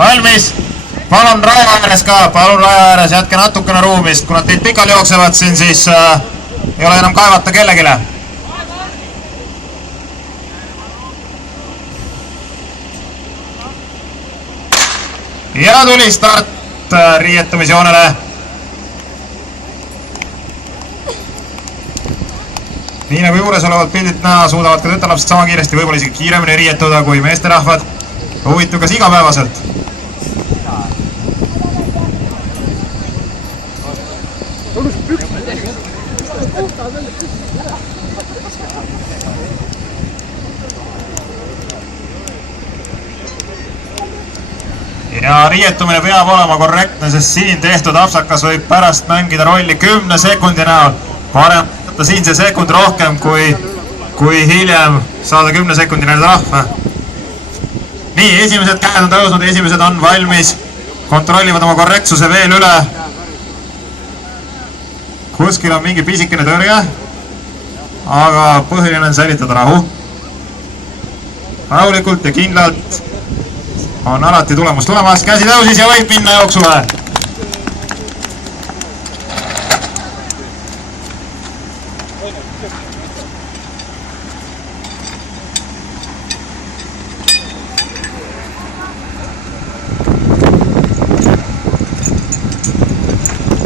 valmis. Palun raja ääres ka, palun raja ääres, jätke natukene ruumist, kui nad teid pikali jooksevad siin, siis ei ole enam kaevata kellegile. Ja tuli start riietumisjoonele. Nii nagu juures olevad pildid näha, suudavad ka tütarlapsed sama kiiresti, võib-olla isegi kiiremini riietuda kui meesterahvad. Huvitav kas igapäevaselt. Ja riietumine peab olema korrektne, sest siin tehtud apsakas võib pärast mängida rolli 10 sekundi näol. Parem võtta siin see sekund rohkem, kui hiljem saada 10 sekundine trahve. Nii, esimesed käed on tõusnud, esimesed on valmis. Kontrollivad oma korrektsuse veel üle. Kuskil on mingi pisikene tõrge, aga põhiline on säilitada rahu. Rahulikult ja kindlalt on alati tulemus tulemas. Käsi tõusis ja võib minna jooksule.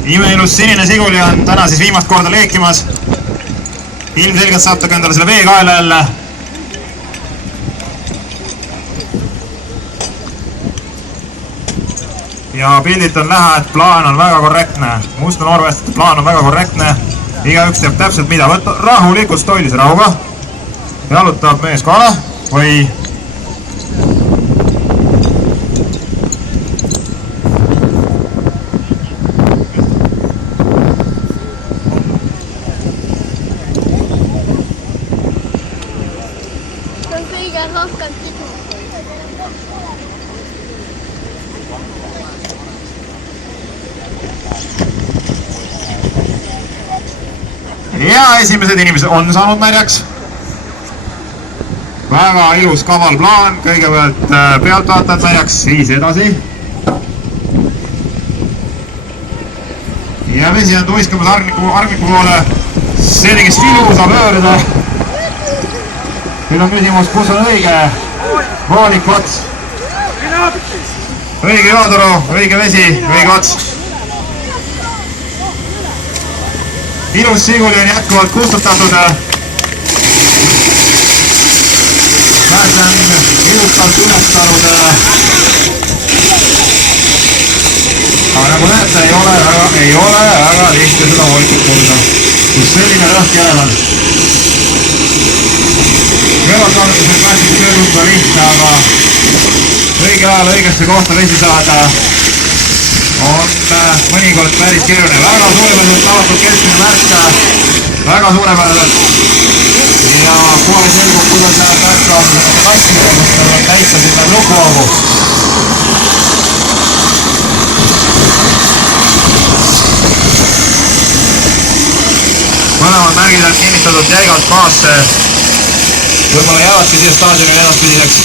Imeilus sinine siguli on täna siis viimast korda leekimas. Ilmselgelt saab ta endale selle veekaela jälle. Ja pildilt on näha, et plaan on väga korrektne. Musta noorvestite plaan on väga korrektne. Igaüks teab täpselt mida võtta. Rahulikult stoilise rahuga. Jalutab mees kaala või ja esimesed inimesed on saanud märjaks. Väga ilus kaval plaan, kõigepealt pealtvaatajad märjaks, siis edasi. Ja vesi on tuiskamas argniku poole. See tegis ilusa pöörde. Nüüd on küsimus, kus on õige voolik ots. Õige jooduru, õige vesi, õige ots. Ilus siguli on jätkuvalt kustutatud. Käes on ilustalt ülestanud. Aga nagu näete, ei ole väga lihtne seda voolikut kuulda. Kus selline rõhk järel on. Kõrvaltvaadates on klassik töötunda lihtne, aga õige ajal õigesse kohta vesi saada on mõnikord päris keeruline. Väga suurepäraselt avatud keskmine märk, väga suurepäraselt. Ja kohe selgub, kuidas läheb märka on seda kassida, kus tuleb täitsa sinna lukuaugu. Mõlemad märgid on kinnitatud jäigalt maasse. Võib-olla jäävadki siia staadioni edaspidiseks.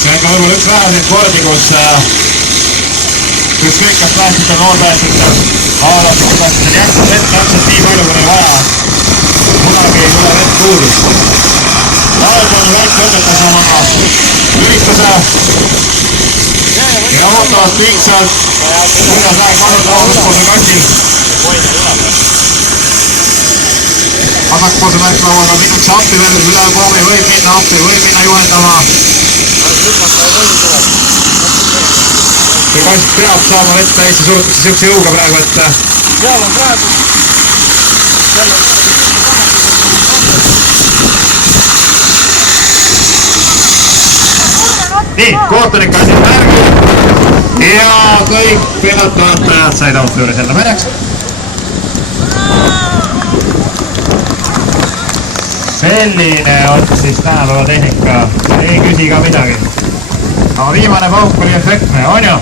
See on ka võib-olla üks väheseid kordi, kus kõik kas päästjate, noorpäästjate, avapäästjate jätkub vett täpselt nii palju, kui neil vaja. Kunagi ei tule vett puudus. Valgone vett lõpetas oma ürituse ja ootavad piiksalt, kuidas läheb kasutada vasakpoolse kassil. Vasakpoolse märklauaga minnakse appi veel, üle poomi võib minna appi, võib minna juhendama. See kast peab saama vett täisse, surutakse siukse jõuga praegu, et seal on praegu nii, kohtunik on siin märgil ja kõik pealtvaatajad said auto juures jälle märjaks. Selline on siis tänapäeva tehnika, ei küsi ka midagi. Aga viimane pauk oli efektne, on ju?